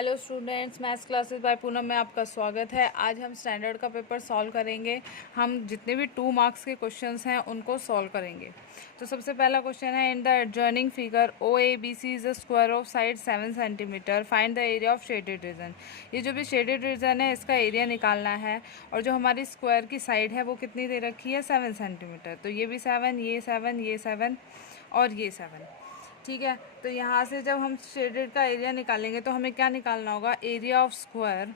Hello students, maths classes bye Poonam में आपका स्वागत है। आज हम स्टैंडर्ड का पेपर सॉल्व करेंगे। हम जितने भी 2 मार्क्स के क्वेश्चंस हैं उनको सॉल्व करेंगे। तो सबसे पहला क्वेश्चन है, in the adjoining figure O A B C is the square of side 7 centimetre, find the area of shaded region. ये जो भी शेडेड रीजन है इसका एरिया निकालना है, और जो हमारी स्क्वायर की साइड है वो कितनी दे रखी है, 7 सेंटीमीटर। तो ये भी 7, ये 7, ये 7 और ये 7। ठीक है, तो यहाँ से जब हम शेडेड का एरिया निकालेंगे तो हमें क्या निकालना होगा, एरिया ऑफ स्क्वायर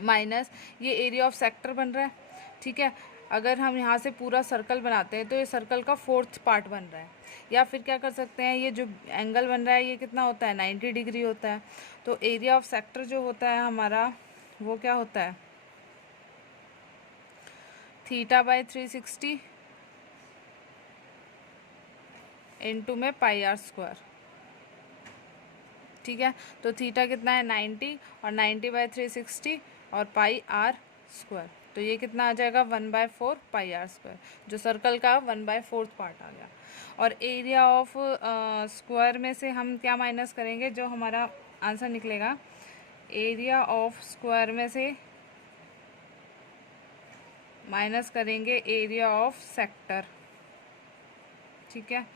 माइनस ये एरिया ऑफ सेक्टर बन रहा है। ठीक है, अगर हम यहाँ से पूरा सर्कल बनाते हैं तो ये सर्कल का 4th पार्ट बन रहा है। या फिर क्या कर सकते हैं, ये जो एंगल बन रहा है ये कितना होता है, 90 डिग्री होता है। तो एरिया ऑफ सेक्टर जो होता है हमारा वो क्या होता है, θ/360 इंटू में πr²। ठीक है, तो थीटा कितना है 90, और 90/360 और πr²। तो ये कितना आ जाएगा 1/4 πr², जो सर्कल का 1/4 पार्ट आ गया। और एरिया ऑफ स्क्वायर में से हम क्या माइनस करेंगे, जो हमारा आंसर निकलेगा एरिया ऑफ स्क्वायर में से माइनस करेंगे एरिया ऑफ सेक्टर। ठीक है,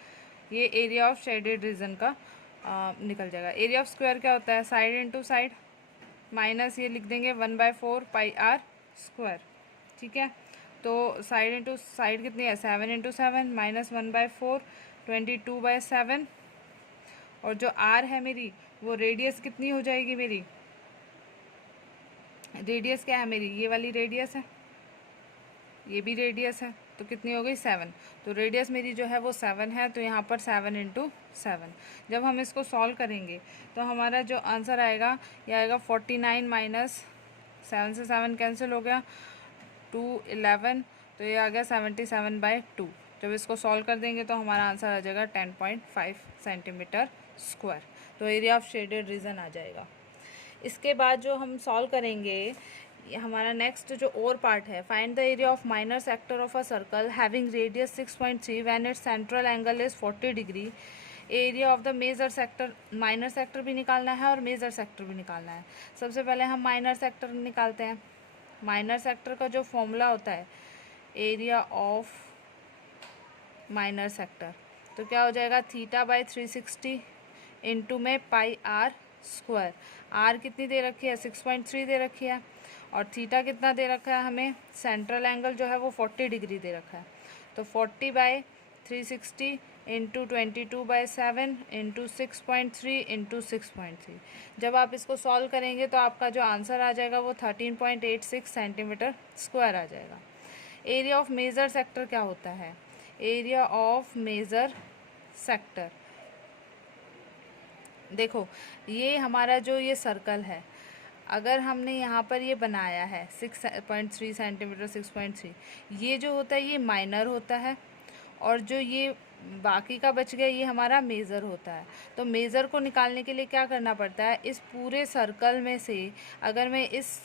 ये एरिया ऑफ शेडेड रीजन का निकल जाएगा। एरिया ऑफ स्क्वायर क्या होता है, साइड इंटू साइड, माइनस ये लिख देंगे 1/4 πr²। ठीक है, तो साइड इंटू साइड कितनी है, 7 इंटू 7 माइनस 1/4 22/7। और जो आर है मेरी वो रेडियस कितनी हो जाएगी, मेरी रेडियस क्या है मेरी, ये वाली रेडियस है, ये भी रेडियस है, तो कितनी हो गई 7। तो रेडियस मेरी जो है वो 7 है, तो यहाँ पर 7 इंटू 7। जब हम इसको सॉल्व करेंगे तो हमारा जो आंसर आएगा ये आएगा 49 माइनस 7 से 7 कैंसिल हो गया, 2 11, तो ये आ गया 77/2। जब इसको सॉल्व कर देंगे तो हमारा आंसर आ जाएगा 10.5 सेंटीमीटर स्क्वायर। तो एरिया ऑफ शेडेड रीजन आ जाएगा। इसके बाद जो हम सॉल्व करेंगे, ये हमारा नेक्स्ट जो और पार्ट है, find the area of minor sector of a circle having radius 6.3 when its central angle is 40 degree. Area of the major sector, minor sector भी निकालना है और मेजर सेक्टर भी निकालना है। सबसे पहले हम माइनर सेक्टर निकालते हैं। माइनर सेक्टर का जो फॉर्मूला होता है, एरिया ऑफ माइनर सेक्टर, तो क्या हो जाएगा θ/360 इंटू में πr²। आर कितनी दे रखी है, 6.3 दे रखी है, और थीटा कितना दे रखा है हमें, सेंट्रल एंगल जो है वो 40 डिग्री दे रखा है। तो 40/360 इंटू 22/7 इंटू 6.3 इंटू 6.3। जब आप इसको सॉल्व करेंगे तो आपका जो आंसर आ जाएगा वो 13.86 सेंटीमीटर स्क्वायर आ जाएगा। एरिया ऑफ मेजर सेक्टर क्या होता है, एरिया ऑफ मेजर सेक्टर, देखो ये हमारा जो ये सर्कल है, अगर हमने यहाँ पर ये बनाया है 6.3 सेंटीमीटर 6.3, ये जो होता है ये माइनर होता है, और जो ये बाकी का बच गया ये हमारा मेज़र होता है। तो मेज़र को निकालने के लिए क्या करना पड़ता है, इस पूरे सर्कल में से अगर मैं इस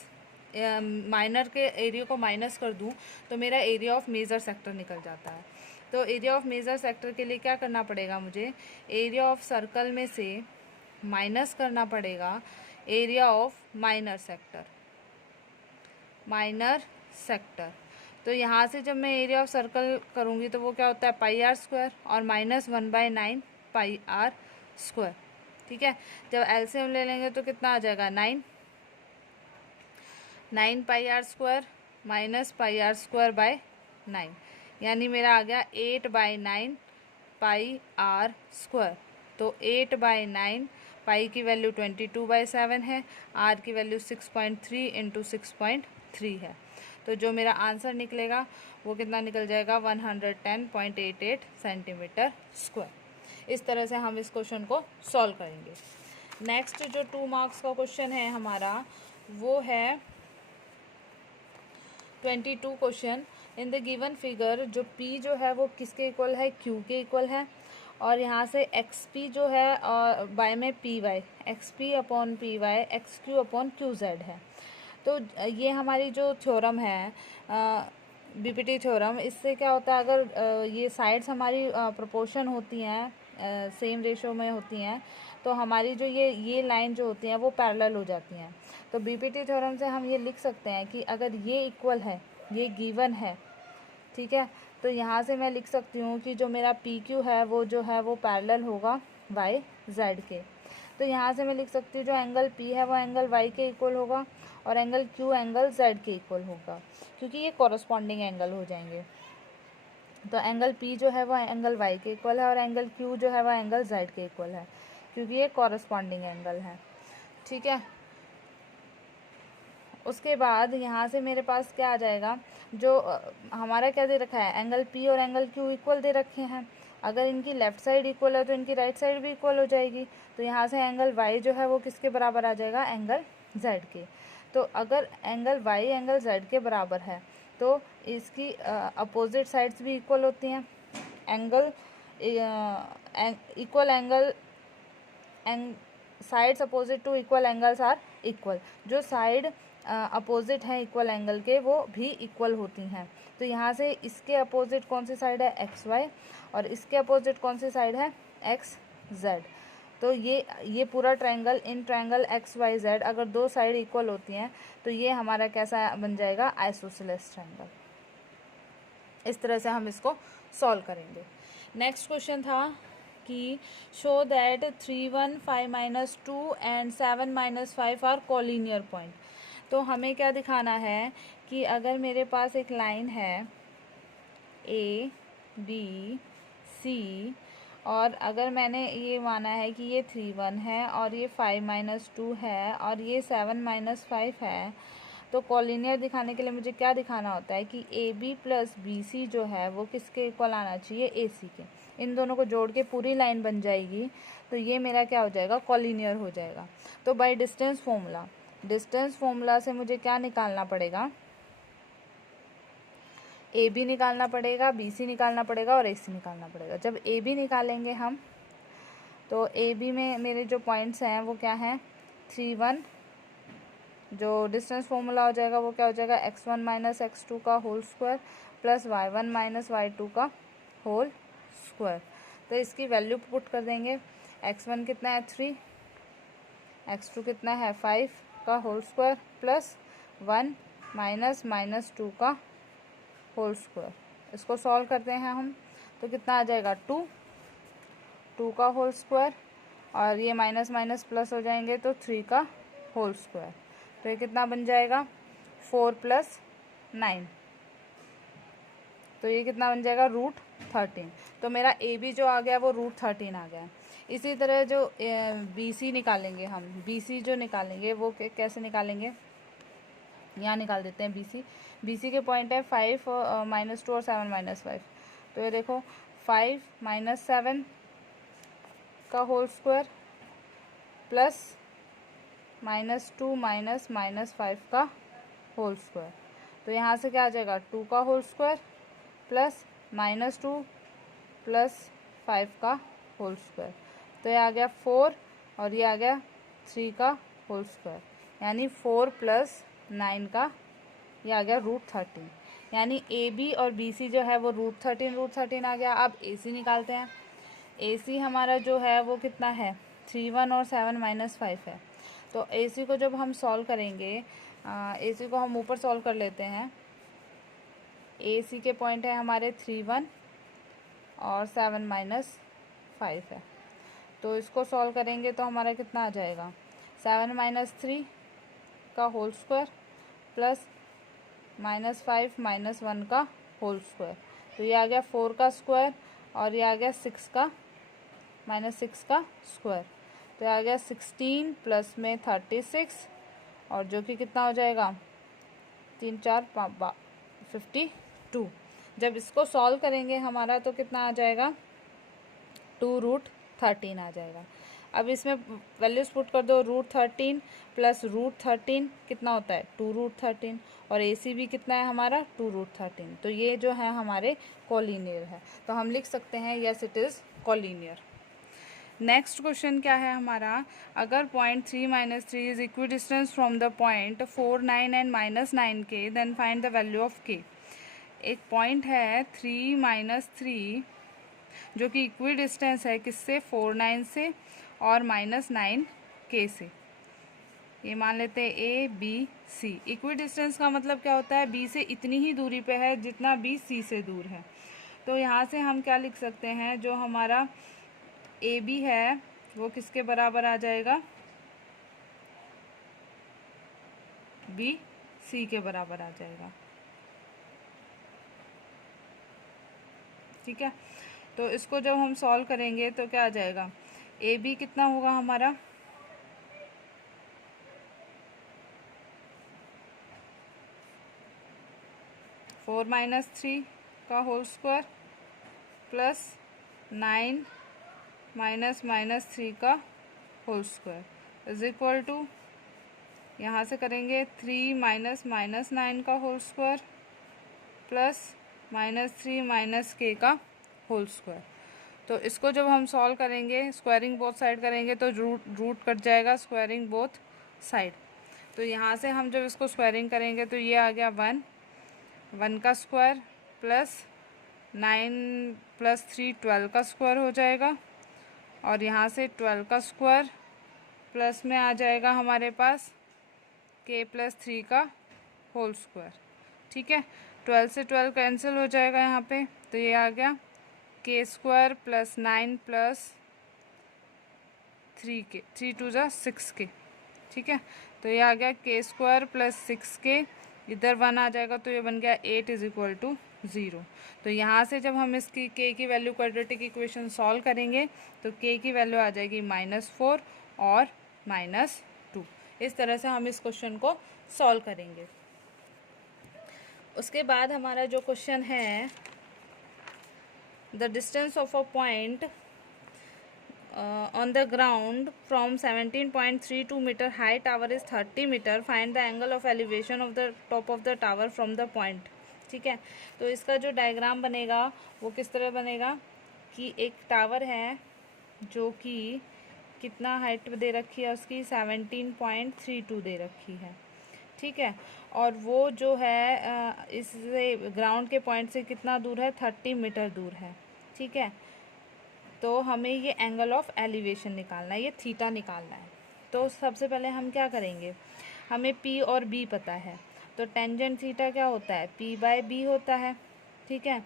माइनर के एरिया को माइनस कर दूं तो मेरा एरिया ऑफ मेजर सेक्टर निकल जाता है। तो एरिया ऑफ मेजर सेक्टर के लिए क्या करना पड़ेगा, मुझे एरिया ऑफ सर्कल में से माइनस करना पड़ेगा area of minor sector. Minor sector, तो यहाँ से जब मैं एरिया ऑफ सर्कल करूँगी तो वो क्या होता है πr² और माइनस 1/9 πr²। ठीक है, जब एलसीएम ले लेंगे तो कितना आ जाएगा 9 πr² माइनस πr²/9, यानी मेरा आ गया 8/9 πr²। तो 8/9, पाई की वैल्यू 22/7 है, आर की वैल्यू 6.3 इंटू 6.3 है। तो जो मेरा आंसर निकलेगा वो कितना निकल जाएगा 110.88 सेंटीमीटर स्क्वायर। इस तरह से हम इस क्वेश्चन को सॉल्व करेंगे। नेक्स्ट जो 2 मार्क्स का क्वेश्चन है हमारा वो है 22 question. In the given figure जो P जो है वो किसके इक्वल है, Q के इक्वल है, और यहाँ से XP जो है और बाय में PY, XP upon PY XQ upon QZ है। तो ये हमारी जो थ्योरम है BPT थ्योरम, इससे क्या होता है, अगर ये साइड्स हमारी प्रोपोर्शन होती हैं, सेम रेशो में होती हैं, तो हमारी जो ये लाइन जो होती हैं वो पैरेलल हो जाती हैं। तो बीपीटी थ्योरम से हम ये लिख सकते हैं कि अगर ये इक्वल है, ये गिवन है, ठीक है, तो यहाँ से मैं लिख सकती हूँ कि जो मेरा पी क्यू है वो जो है वो पैरेलल होगा वाई जेड के। तो यहाँ से मैं लिख सकती हूँ जो एंगल पी है वो एंगल वाई के इक्वल होगा और एंगल क्यू एंगल जेड के इक्वल होगा, क्योंकि ये कॉरस्पॉन्डिंग एंगल हो जाएंगे। तो एंगल पी जो है वो एंगल वाई के इक्वल है और एंगल क्यू जो है वो एंगल जेड के इक्वल है, क्योंकि ये कॉरस्पॉन्डिंग एंगल है, ठीक है। उसके बाद यहाँ से मेरे पास क्या आ जाएगा, जो हमारा क्या दे रखा है, एंगल पी और एंगल क्यू इक्वल दे रखे हैं। अगर इनकी लेफ़्ट साइड इक्वल है तो इनकी राइट साइड भी इक्वल हो जाएगी। तो यहाँ से एंगल वाई जो है वो किसके बराबर आ जाएगा, एंगल जेड के। तो अगर एंगल वाई एंगल जेड के बराबर है तो इसकी अपोजिट साइड्स भी इक्वल होती हैं। Angle equal angle sides opposite to equal angles are equal. जो साइड अपोजिट हैं इक्वल एंगल के वो भी इक्वल होती हैं। तो यहाँ से इसके अपोजिट कौन सी साइड है, एक्स वाई, और इसके अपोजिट कौन सी साइड है, एक्स जेड। तो ये पूरा triangle, in triangle X Y Z अगर दो साइड इक्वल होती हैं तो ये हमारा कैसा बन जाएगा, आइसोसेलेस ट्रायंगल। इस तरह से हम इसको सॉल्व करेंगे। नेक्स्ट क्वेश्चन था कि show that 3 1 5 - 2 and 7 - 5 are collinear point. तो हमें क्या दिखाना है कि अगर मेरे पास एक लाइन है ए बी सी, और अगर मैंने ये माना है कि ये 3 1 है और ये 5 - 2 है और ये 7 - 5 है, तो कॉलिनियर दिखाने के लिए मुझे क्या दिखाना होता है कि A B plus B C जो है वो किसके इक्वल आना चाहिए, ए सी के। इन दोनों को जोड़ के पूरी लाइन बन जाएगी, तो ये मेरा क्या हो जाएगा, कॉलिनियर हो जाएगा। तो बाय डिस्टेंस फॉर्मूला से मुझे क्या निकालना पड़ेगा, ए बी निकालना पड़ेगा, बी सी निकालना पड़ेगा और ए सी निकालना पड़ेगा। जब ए बी निकालेंगे हम, तो ए बी में मेरे जो पॉइंट्स हैं वो क्या हैं, 3 1, जो डिस्टेंस फॉर्मूला हो जाएगा वो क्या हो जाएगा, x1 - x2 का whole square plus y1 - y2 का होल स्क्वायर। तो इसकी वैल्यू पुट कर देंगे। x1 कितना है 3, x2 कितना है 5 का होल स्क्वायर प्लस 1 - -2 का होल स्क्वायर। इसको सॉल्व करते हैं हम, तो कितना आ जाएगा 2 का होल स्क्वायर, और ये माइनस माइनस प्लस हो जाएंगे तो 3 का होल स्क्वायर। तो ये कितना बन जाएगा, 4 + 9, तो ये कितना बन जाएगा, √13। तो मेरा ए बी जो आ गया वो √13 आ गया। इसी तरह जो बी सी निकालेंगे हम, बी सी जो निकालेंगे वो कैसे निकालेंगे, यहाँ निकाल देते हैं बी सी के पॉइंट है 5 - 2 और 7 - 5। तो ये देखो 5 - 7 का होल स्क्वायर प्लस -2 - -5 का होल स्क्वायर। तो यहाँ से क्या आ जाएगा, 2 का होल स्क्वायर प्लस -2 प्लस 5 का होल स्क्वायर। तो ये आ गया 4 और ये आ गया 3 का होल स्क्वायर, यानी 4 + 9 का ये आ गया √13। यानी ए बी और बी सी जो है वो √13 आ गया। अब ए सी निकालते हैं। ए सी हमारा जो है वो कितना है, 3 1 और 7 - 5 है। तो ए सी को जब हम सॉल्व करेंगे, ए सी को हम ऊपर सॉल्व कर लेते हैं। ए सी के पॉइंट है हमारे 3 1 और 7 - 5 है। तो इसको सॉल्व करेंगे तो हमारा कितना आ जाएगा, 7 - 3 का होल स्क्वायर प्लस -5 - 1 का होल स्क्वायर। तो ये आ गया 4 का स्क्वायर और ये आ गया 6 का -6 का स्क्वायर। तो ये आ गया 16 प्लस में 36, और जो कि कितना हो जाएगा, 3 4 52। जब इसको सॉल्व करेंगे हमारा तो कितना आ जाएगा, 2√13 आ जाएगा। अब इसमें वैल्यूज पुट कर दो, √13 प्लस √13 कितना होता है, 2√13, और ए सी भी कितना है हमारा, 2√13। तो ये जो है हमारे कोलिनियर है। तो हम लिख सकते हैं yes it is collinear. Next question क्या है हमारा, अगर point 3 - 3 is equidistant from the point 4 9 and -9 k, then find the value of k. एक पॉइंट है 3 - 3 जो कि इक्वी डिस्टेंस है किससे, 4 9 से, और -9k से। ये मान लेते हैं A B C. Equidistant का मतलब क्या होता है, बी से इतनी ही दूरी पे है जितना बी सी से दूर है। तो यहाँ से हम क्या लिख सकते हैं, जो हमारा ए बी है वो किसके बराबर आ जाएगा, बी सी के बराबर आ जाएगा। ठीक है, तो इसको जब हम सॉल्व करेंगे तो क्या आ जाएगा, ए बी कितना होगा हमारा, 4 - 3 का होल स्क्वायर प्लस 9 -3 का whole square is equal to, यहाँ से करेंगे 3 - -9 का होल स्क्वायर प्लस -3 - k का होल स्क्वायर। तो इसको जब हम सॉल्व करेंगे, स्क्वायरिंग बोथ साइड करेंगे तो रूट कट जाएगा, स्क्वायरिंग बोथ साइड। तो यहाँ से हम जब इसको स्क्वायरिंग करेंगे तो ये आ गया 1 का स्क्वायर प्लस 9 + 3 12 का स्क्वायर हो जाएगा, और यहाँ से 12 का स्क्वायर प्लस में आ जाएगा हमारे पास k + 3 का होल स्क्वायर। ठीक है, 12 से 12 कैंसिल हो जाएगा यहाँ पे, तो ये आ गया k² plus 9 plus 3k, 3 × 2 = 6k। ठीक है, तो ये आ गया k² प्लस 6k, इधर 1 आ जाएगा तो ये बन गया 8 = 0। तो यहाँ से जब हम इसकी k की वैल्यू क्वाड्रेटिक इक्वेशन सॉल्व करेंगे तो k की वैल्यू आ जाएगी -4 और -2। इस तरह से हम इस क्वेश्चन को सॉल्व करेंगे। उसके बाद हमारा जो क्वेश्चन है, the distance of a point on the ground from 17.32 meter high tower is 30 meter, find the angle of elevation of the top of the tower from the point। ठीक है, तो इसका जो डायग्राम बनेगा वो किस तरह बनेगा कि एक टावर है जो कि कितना हाइट दे रखी है उसकी, 17.32 दे रखी है। ठीक है, और वो जो है इससे ग्राउंड के पॉइंट से कितना दूर है, 30 मीटर दूर है। ठीक है, तो हमें ये एंगल ऑफ एलिवेशन निकालना है, ये थीटा निकालना है। तो सबसे पहले हम क्या करेंगे, हमें पी और बी पता है, तो टेंजेंट थीटा क्या होता है, p/b होता है। ठीक है,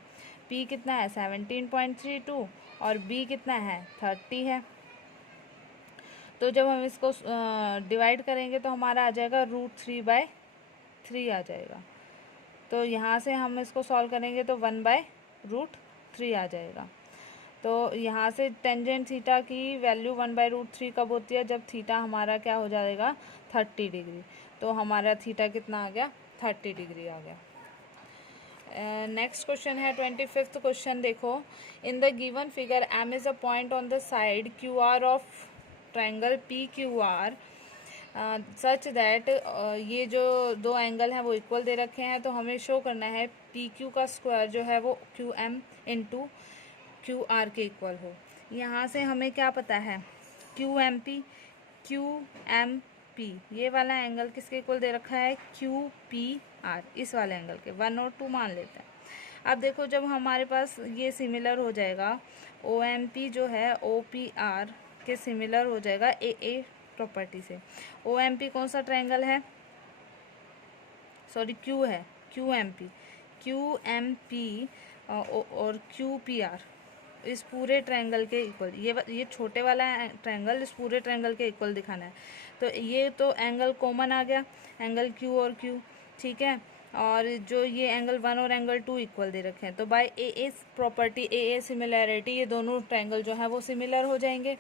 p कितना है 17.32 और b कितना है 30 है। तो जब हम इसको डिवाइड करेंगे तो हमारा आ जाएगा √3/3 आ जाएगा। तो यहाँ से हम इसको सॉल्व करेंगे तो 1/√3 आ जाएगा। तो यहाँ से टेंजेंट थीटा की वैल्यू 1/√3 कब होती है, जब थीटा हमारा क्या हो जाएगा 30 डिग्री। तो हमारा थीटा कितना आ गया, 30 डिग्री आ गया। नेक्स्ट क्वेश्चन है 25th क्वेश्चन। देखो, in the given figure M is a point on the side QR of triangle PQR such that, ये जो दो एंगल हैं वो इक्वल दे रखे हैं, तो हमें शो करना है PQ का स्क्वायर जो है वो QM × QR के इक्वल हो। यहाँ से हमें क्या पता है, QMP ये वाला एंगल किसके इक्वल दे रखा है, QPR, इस वाले एंगल के 1 और 2 मान लेते हैं। अब देखो, जब हमारे पास ये सिमिलर हो जाएगा, OMP जो है OPR के सिमिलर हो जाएगा AA प्रॉपर्टी से। OMP कौन सा ट्रायंगल है, सॉरी Q है, QMP और QPR इस पूरे ट्रायंगल के इक्वल, ये छोटे वाला ट्रायंगल इस पूरे ट्रायंगल के इक्वल दिखाना है। तो ये तो एंगल कॉमन आ गया, एंगल Q और Q। ठीक है, और जो ये एंगल 1 और एंगल 2 इक्वल दे रखे हैं, तो by AA property, AA similarity, ये दोनों ट्रायंगल जो है वो सिमिलर हो जाएंगे।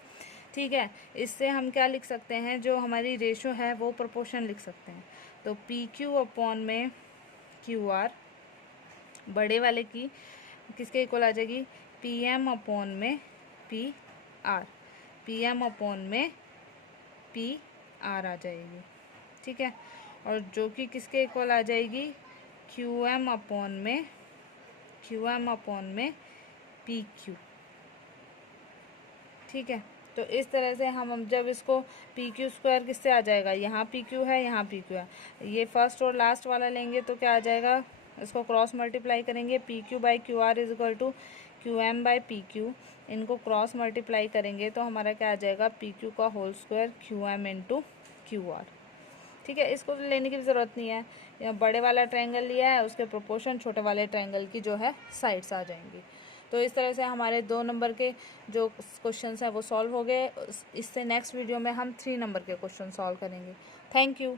ठीक है, इससे हम क्या लिख सकते हैं, जो हमारी रेशो है वो प्रोपोर्शन लिख सकते हैं। तो PQ/में QR बड़े वाले की किसके इक्वल आ जाएगी, PM/में PR, PM/में PR आ जाएगी। ठीक है, और जो कि किसके इक्वल आ जाएगी, QM/में PQ। ठीक है, तो इस तरह से हम जब इसको PQ² किससे आ जाएगा, यहाँ PQ है, यहाँ PQ है, ये फर्स्ट और लास्ट वाला लेंगे तो क्या आ जाएगा, इसको क्रॉस मल्टीप्लाई करेंगे, PQ/QR = QM/PQ। इनको क्रॉस मल्टीप्लाई करेंगे तो हमारा क्या आ जाएगा, पी क्यू का whole square Q M into Q R. ठीक है, इसको लेने की ज़रूरत नहीं है, यहाँ बड़े वाला ट्रायंगल लिया है, उसके प्रोपोर्शन छोटे वाले ट्रायंगल की जो है साइड्स आ जाएंगी। तो इस तरह से हमारे 2 नंबर के जो क्वेश्चंस हैं वो सॉल्व हो गए। इससे नेक्स्ट वीडियो में हम 3 नंबर के क्वेश्चन सॉल्व करेंगे। Thank you.